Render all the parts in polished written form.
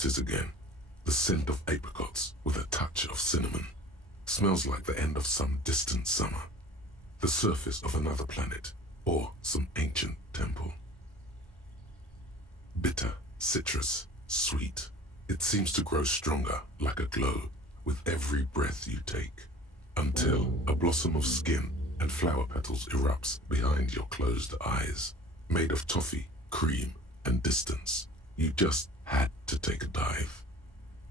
it is again. The scent of apricots with a touch of cinnamon. Smells like the end of some distant summer. The surface of another planet, or some ancient temple. Bitter, citrus, sweet. It seems to grow stronger, like a glow, with every breath you take. Until a blossom of skin and flower petals erupts behind your closed eyes. Made of toffee, cream, and distance. You just had to take a dive.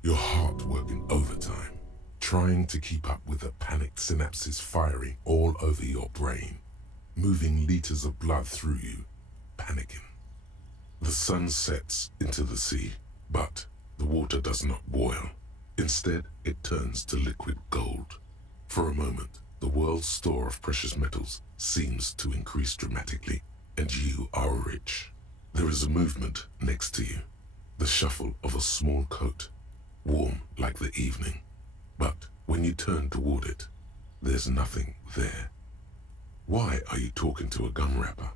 Your heart working overtime, trying to keep up with the panicked synapses firing all over your brain, moving liters of blood through you, panicking. The sun sets into the sea, but the water does not boil. Instead, it turns to liquid gold. For a moment, the world's store of precious metals seems to increase dramatically, and you are rich. There is a movement next to you, the shuffle of a small coat, warm like the evening. But when you turn toward it, there's nothing there. Why are you talking to a gum wrapper?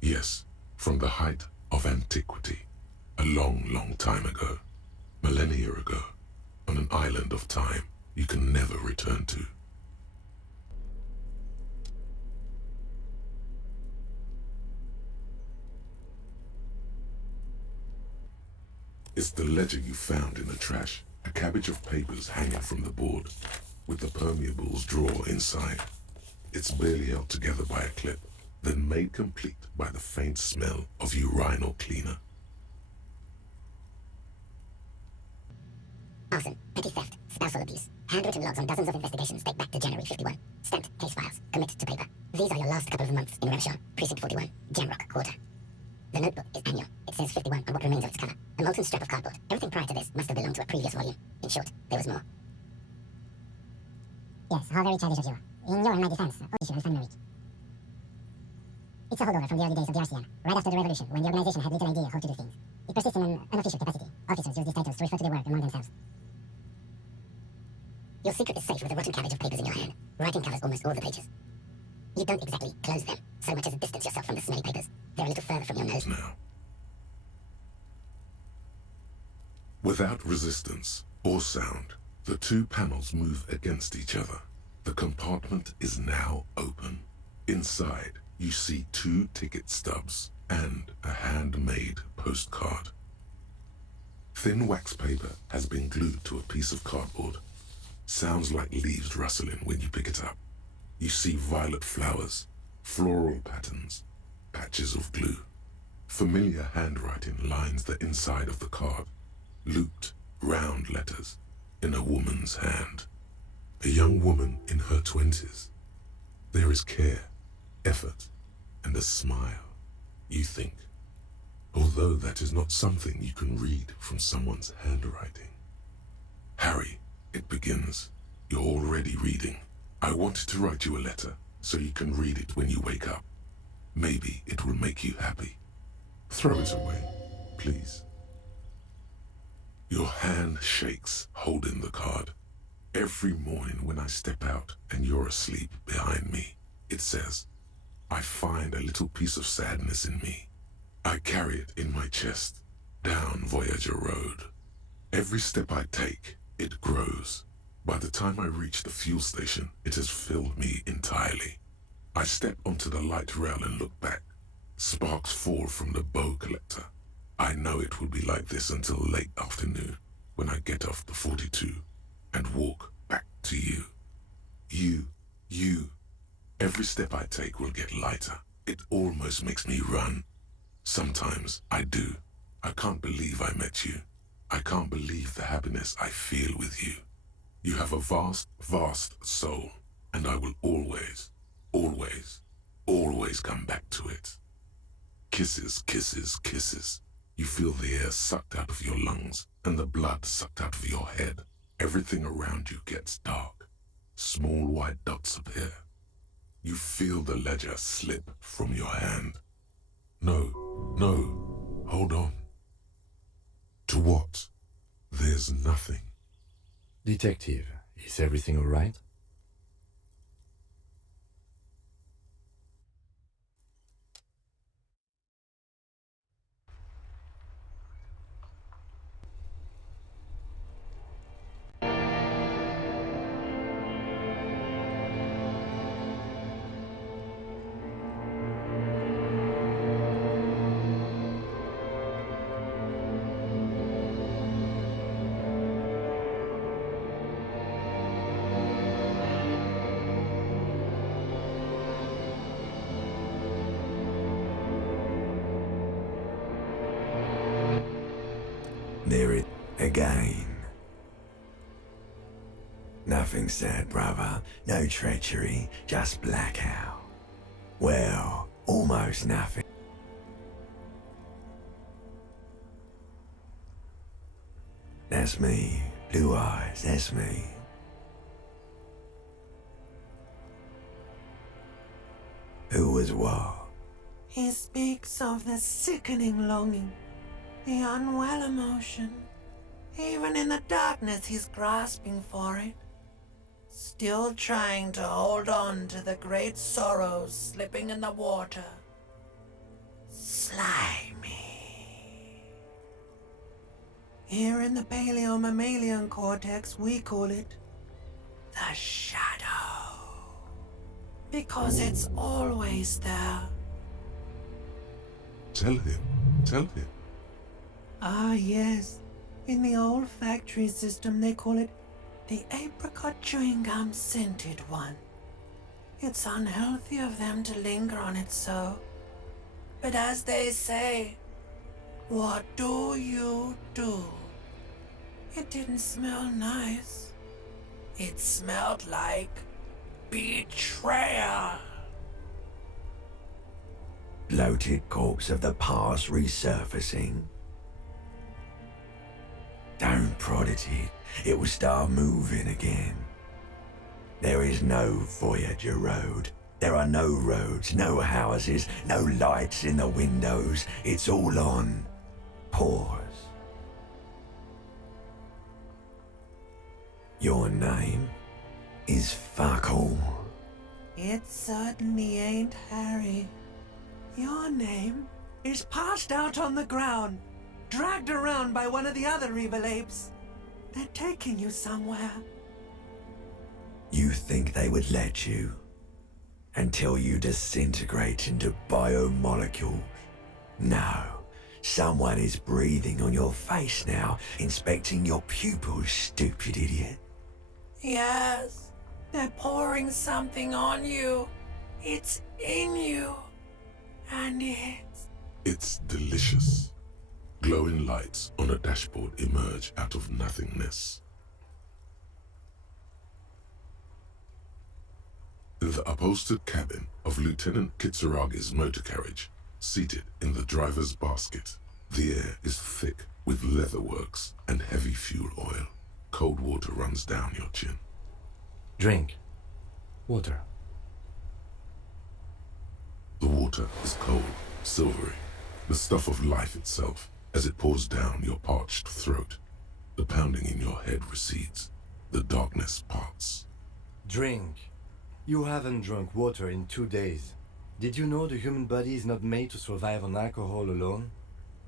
Yes, from the height of antiquity, a long, long time ago, millennia ago, on an island of time you can never return to. It's the ledger you found in the trash, a cabbage of papers hanging from the board, with the permeables drawer inside. It's barely held together by a clip, then made complete by the faint smell of urinal cleaner. Arson, petty theft, spousal abuse. Handwritten logs on dozens of investigations date back to January 51. Stamped case files, commit to paper. These are your last couple of months in Remshon, Precinct 41, Jamrock Quarter. The notebook is annual. It says 51 on what remains of its cover. A molten strip of cardboard. Everything prior to this must have belonged to a previous volume. In short, there was more. Yes, how very childish of you. In your and my defense, audition and family week. It's a holdover from the early days of the RCM, right after the revolution, when the organization had little idea how to do things. It persists in an unofficial capacity. Officers use these titles to refer to their work among themselves. Your secret is safe with a rotten cabbage of papers in your hand. Writing covers almost all the pages. You don't exactly close them, so much as distance yourself from the smelly papers. They're a little further from your nose. Now. Without resistance or sound, the two panels move against each other. The compartment is now open. Inside, you see 2 ticket stubs and a handmade postcard. Thin wax paper has been glued to a piece of cardboard. Sounds like leaves rustling when you pick it up. You see violet flowers, floral patterns, patches of glue. Familiar handwriting lines the inside of the card. Looped, round letters in a woman's hand. A young woman in her 20s. There is care, effort, and a smile, you think. Although that is not something you can read from someone's handwriting. Harry, it begins. You're already reading. I wanted to write you a letter so you can read it when you wake up. Maybe it will make you happy. Throw it away, please. Your hand shakes holding the card. Every morning when I step out and you're asleep behind me, it says, I find a little piece of sadness in me. I carry it in my chest, down Voyager Road. Every step I take, it grows. By the time I reach the fuel station, it has filled me entirely. I step onto the light rail and look back. Sparks fall from the bow collector. I know it will be like this until late afternoon, when I get off the 42 and walk back to you. You. Every step I take will get lighter. It almost makes me run. Sometimes I do. I can't believe I met you. I can't believe the happiness I feel with you. You have a vast, vast soul, and I will always, always, always come back to it. Kisses, kisses, kisses. You feel the air sucked out of your lungs and the blood sucked out of your head. Everything around you gets dark. Small white dots appear. You feel the ledger slip from your hand. No, hold on. To what? There's nothing. Detective, is everything all right? There it again. Nothing sad, brother. No treachery, just blackout. Well, almost nothing. That's me. Blue eyes, that's me. Who was what? He speaks of the sickening longing, the unwell emotion. Even in the darkness, he's grasping for it. Still trying to hold on to the great sorrows slipping in the water. Slimy. Here in the paleo-mammalian cortex, we call it the shadow. Because it's always there. Tell him. Tell him. Ah, yes. In the olfactory system, they call it the apricot chewing gum scented one. It's unhealthy of them to linger on it so. But as they say, what do you do? It didn't smell nice. It smelled like betrayal. Bloated corpse of the past resurfacing. Don't prod at it. It will start moving again. There is no Voyager Road. There are no roads, no houses, no lights in the windows. It's all on pause. Your name is fuck all. It certainly ain't Harry. Your name is passed out on the ground, dragged around by one of the other evil apes. They're taking you somewhere. You think they would let you? Until you disintegrate into biomolecules? No. Someone is breathing on your face now, inspecting your pupils, stupid idiot. Yes, they're pouring something on you. It's in you. And It's delicious. Glowing lights on a dashboard emerge out of nothingness. In the upholstered cabin of Lieutenant Kitsuragi's motor carriage, seated in the driver's basket, the air is thick with leatherworks and heavy fuel oil. Cold water runs down your chin. Drink. Water. The water is cold, silvery, the stuff of life itself, as it pours down your parched throat. The pounding in your head recedes. The darkness parts. Drink. You haven't drunk water in 2 days. Did you know the human body is not made to survive on alcohol alone?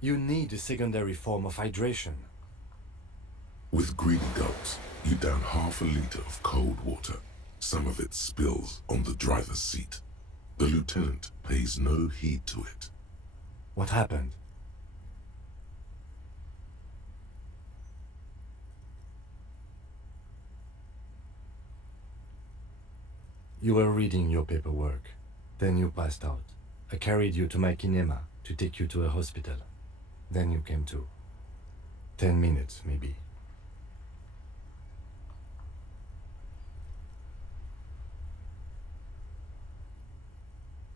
You need a secondary form of hydration. With greedy gulps, you down half a liter of cold water. Some of it spills on the driver's seat. The lieutenant pays no heed to it. What happened? You were reading your paperwork. Then you passed out. I carried you to my kinema to take you to a hospital. Then you came to. 10 minutes, maybe.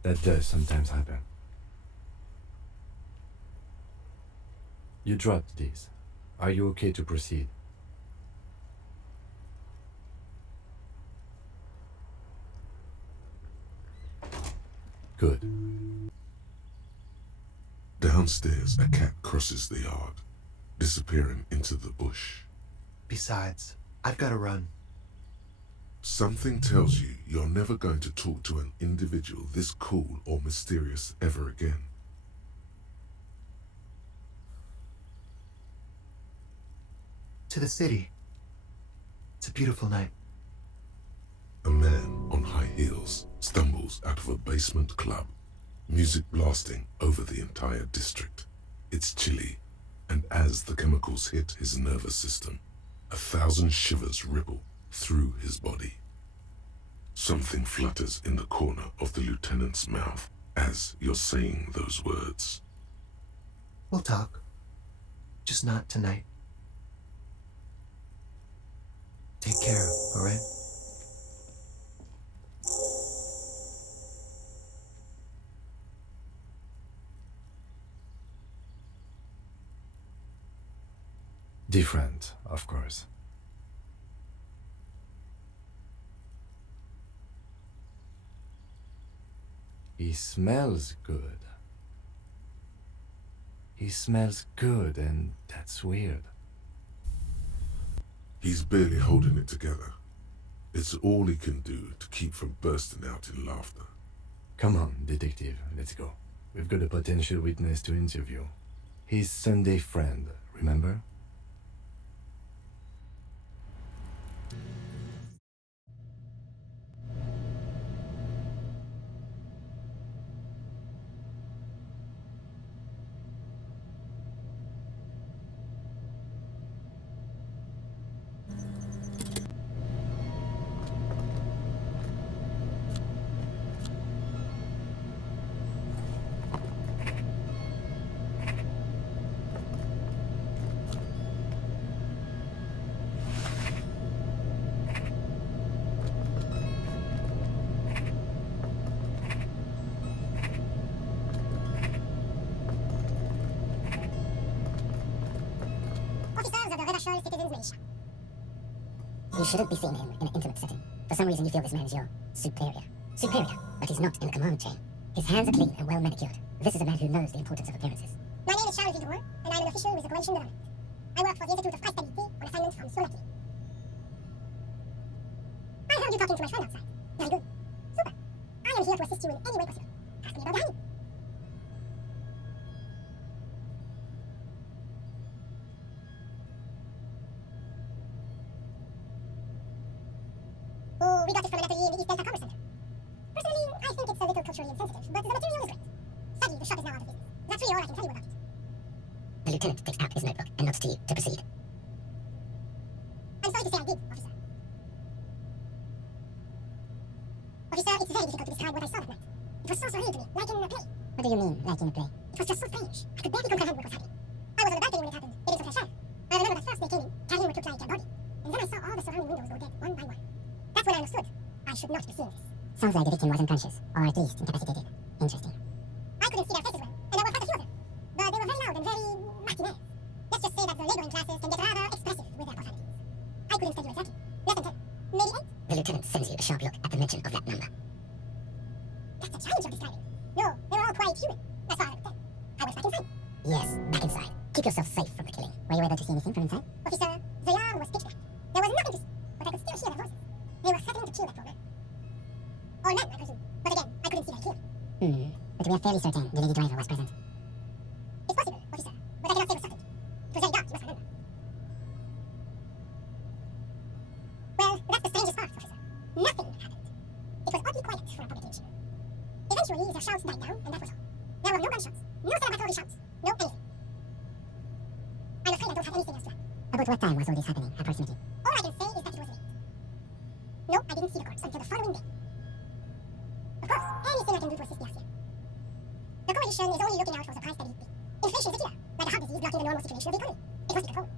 That does sometimes happen. You dropped this. Are you okay to proceed? Good. Downstairs, a cat crosses the yard, disappearing into the bush. Besides, I've got to run. Something tells you you're never going to talk to an individual this cool or mysterious ever again. To the city. It's a beautiful night. A man on high heels stumbles out of a basement club, music blasting over the entire district. It's chilly, and as the chemicals hit his nervous system, 1,000 shivers ripple through his body. Something flutters in the corner of the lieutenant's mouth as you're saying those words. We'll talk. Just not tonight. Take care, alright? Different, of course. He smells good. He smells good, and that's weird. He's barely holding it together. It's all he can do to keep from bursting out in laughter. Come on, detective, let's go. We've got a potential witness to interview. His Sunday friend, remember? Officers of the Rivershore Citizens Militia. You shouldn't be seeing him in an intimate setting. For some reason you feel this man is your superior. Superior, but he's not in the command chain. His hands are clean and well manicured. This is a man who knows the importance of appearances. My name is Charles Vigouroux, and I'm an official with the Coalition Government. I work for the Institute of High Stability on assignment from Slovakia. I heard you talking to my friend outside. Very good. Super. I am here to assist you in any way possible. Ask me about the honey. Oh, we got it from an atelier in the East Delta Commerce Center. Personally, I think it's a little culturally insensitive, but the material is great. Sadly, the shop is now out of business. That's really all I can tell you about it. The lieutenant takes out his notebook and nods to you to proceed. I'm sorry to say I did, officer. Officer, it's very difficult to describe what I saw that night. It was so surreal to me, like in a play. What do you mean, like in a play? It was just so strange. I could barely comprehend what was happening. I was on the balcony when it happened, getting some fresh air. I remember that first they came in, carrying what looked like a body. And then I saw all the surrounding windows go dead one by one. That's when I understood. I should not be seeing this. Sounds like the victim was unconscious, or at least incapacitated. Interesting. I couldn't see their faces well, and there were quite a few of them. But they were very loud and very matinee. Let's just say that the laboring classes can get rather expressive with their profanities. I couldn't tell you exactly. Less than 10. Maybe 8? The lieutenant sends you a sharp look at the mention of that number. That's a challenge you're describing. No, they were all quite human, as far as I could tell. I was back inside. Yes, back inside. Keep yourself safe from the killing. Were you able to see anything from inside? Officer, the yard was pitch black. There was nothing to see, but I could still hear their voices. They were threatening to kill that poor man. All men, I presume. But again, I couldn't see that clearly. But we are fairly certain the lady driver was present. It's possible, officer, but I cannot say with certainty. It was very dark, you must remember. Well, that's the strangest part, officer. Nothing happened. It was oddly quiet for a public occasion. Eventually, the shouts died down, and that was all. There were no gunshots, no celebratory shouts, no anything. I'm afraid I don't have anything else to add. About what time was all this happening, approximately? All I can say is that it was late. No, I didn't see the corpse until the following day. Of course, anything I can do to assist the RCM. The coalition is only looking out for the price stability. Inflation is a killer, like a heart disease blocking the normal circulation of the economy. It must be controlled.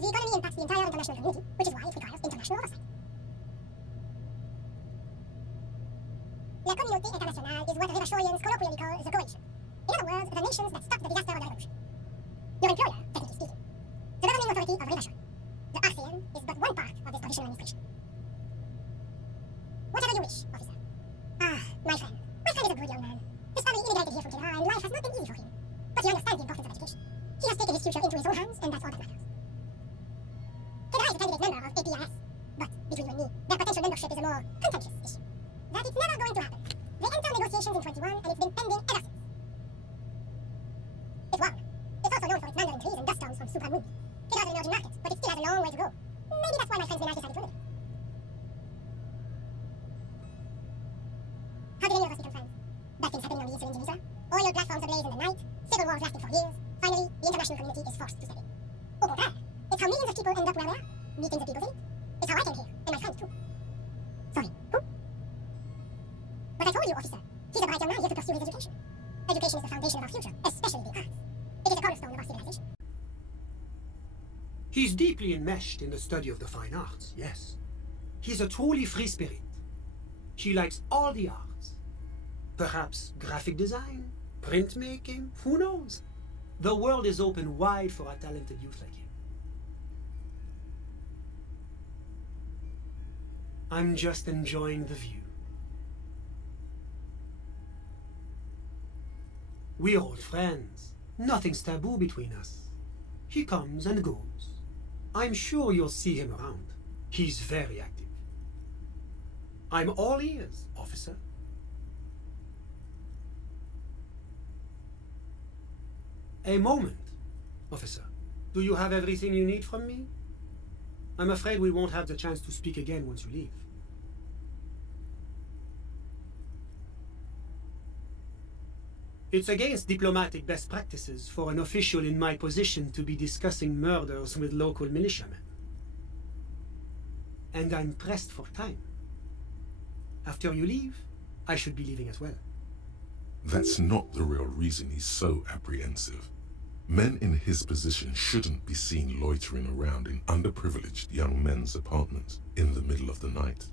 The economy impacts the entire international community, which is why it requires international oversight. La communauté internationale is what the Rivershorians colloquially call the coalition. In other words, the nations that stopped the disaster of the revolution. Your employer, technically speaking. The governing authority of Rivershore. The RCM is but one part of this provisional administration. Whatever you wish, officer. Ah, my friend. My friend is a good young man. His family immigrated here from Canada, and life has not been easy for him. But he understands the importance of education. He has taken his future into his own hands, and that's all that matters. Canada is a candidate member of APRS, but between you and me, their potential membership is a more contentious issue. That it's never going to happen. They entered negotiations in 21, and it's been pending ever since. It's warm. It's also known for its mandarin trees and dust storms from Supramundi. It has an emerging market, but it still has a long way to go. Maybe that's why my friend's menage decided to immigrate. How did any of us become friends? Bad things happening on the Eastern Peninsula. Oil platforms ablaze in the night. Civil wars lasting for years. Finally, the international community is forced to step in. Au contraire, it's how millions of people end up where they are. Meeting the people's elite. It's how I came here, and my friends too. Sorry, who? But I told you, officer. He's a bright young man here to pursue his education. Education is the foundation of our future, especially the arts. It is a cornerstone of our civilization. He He's deeply enmeshed in the study of the fine arts, yes. He's a truly free spirit. He likes all the arts. Perhaps graphic design, printmaking, who knows? The world is open wide for a talented youth like him. I'm just enjoying the view. We're old friends. Nothing's taboo between us. He comes and goes. I'm sure you'll see him around. He's very active. I'm all ears, officer. A moment, officer. Do you have everything you need from me? I'm afraid we won't have the chance to speak again once you leave. It's against diplomatic best practices for an official in my position to be discussing murders with local militiamen. And I'm pressed for time. After you leave, I should be leaving as well. That's not the real reason he's so apprehensive. Men in his position shouldn't be seen loitering around in underprivileged young men's apartments in the middle of the night.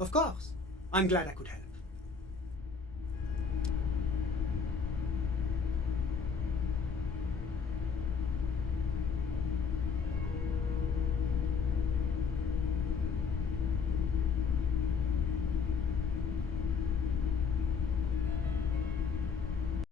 Of course. I'm glad I could help.